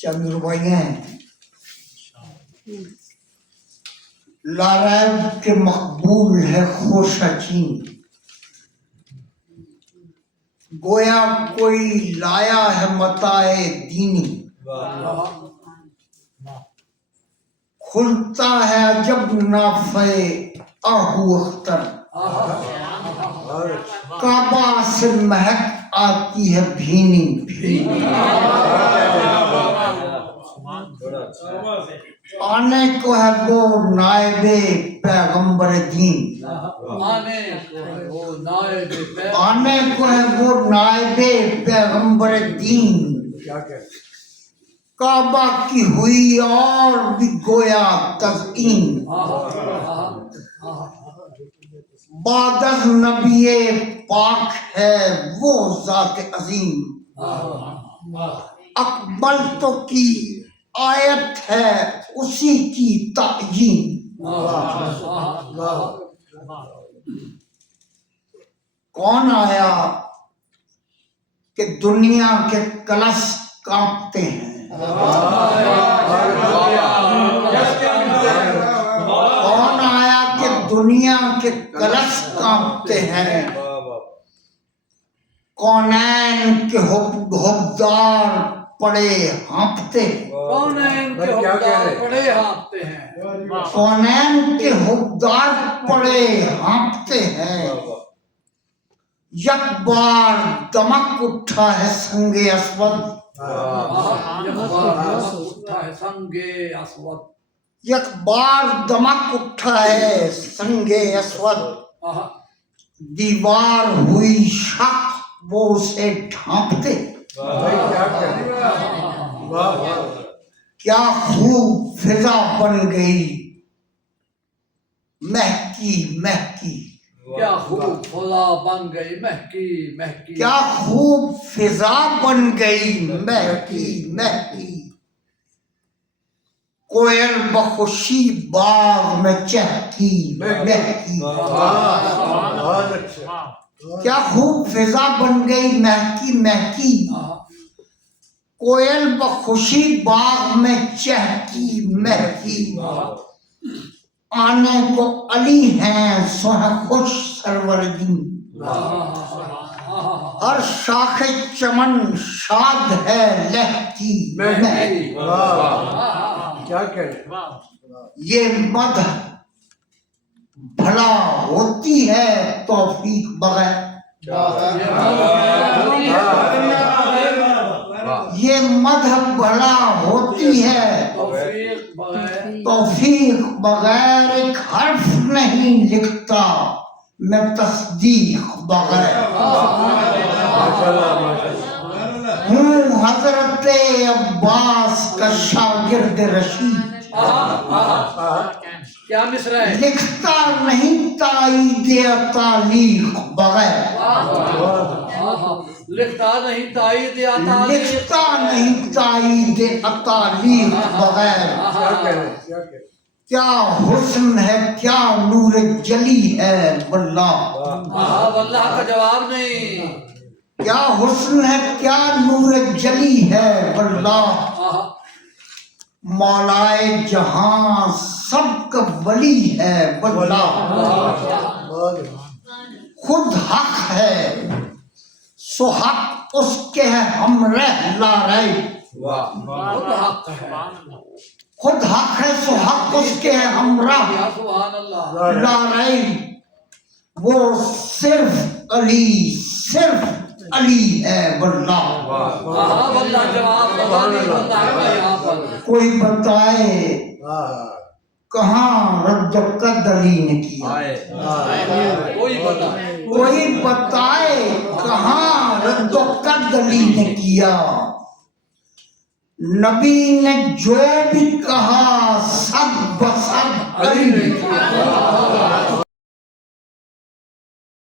چند رباعیاں ہیں لاریب کے مقبول ہے خوشہ چین، گویا کوئی لایا ہے متاع دینی، کھلتا ہے عجب نافع آہو اختر، کعبہ سے مہک آتی ہے بھینی بھینی، آنے کو ہے وہ نائب پیغمبر دین، آنے کو ہے وہ نائب پیغمبر دین، کعبہ کی ہوئی اور بھی گویا تزئین، بعد از نبی پاک ہے وہ ذات عظیم، اقبلتو کی آیت ہے اسی کی تعیین، کون آیا کہ دنیا کے کلش کانپتے ہیں، کون آیا کہ دنیا کے کلش کانپتے ہیں، کونین کے حبدار پڑے ہانپتے ہیں، کونین کے حبدار پڑے ہانپتے ہیں، یک بار دمک اٹھا ہے سنگ اسود، یک بار دمک اٹھا ہے سنگ اسود، دیوار ہوئی شق وہ اسے ڈھانپتے، کیا خوب فضا بن گئی مہکی مہکی، کیا خوب فضا بن گئی مہکی مہکی، کیا خوب فضا بن گئی مہکی مہکی، کوئل بخوشی باغ میں چہکی مہکی، کیا خوب فضا بن گئی مہکی مہکی، کوئل بخوشی باغ میں چہکی مہکی، آنے کو علی ہیں سو ہے خوش سرورگی، ہر شاخ چمن شاد ہے لہتی مہکی، یہ مدح بھلا ہوتی ہے توفیق بغیر، یہ مدح بھلا ہوتی ہے توفیق بغیر، ایک حرف نہیں لکھتا میں تصدیق بغیر، ہوں حضرت عباس کا شاگرد رشید، کیا مصرع ہے، لکھتا نہیں تائید تعلیق بغیر، لکھتا نہیں تائید یا تعلیق، لکھتا نہیں تائید تعلیق بغیر، کیا حسن ہے کیا نور جلی ہے واللہ، واللہ کا جواب نہیں، کیا حسن ہے کیا نور جلی ہے واللہ، مولائے جہاں سب کا ولی ہے واللہ، خود حق ہے سو حق اس کے ہے ہمراہ لا ریب، خود حق ہے، خود حق ہے سو حق اس کے ہے ہمراہ سبحان اللہ، لا ریب، وہ صرف علی ہے واللہ، واللہ جواب واللہ کا یہاں پر، کوئی بتائے کہاں رد و قد علی نے کیا، کوئی بتائے کہاں رد و قد علی نے کیا، نبی نے جو بھی کہا سب بسب علی نے کیا۔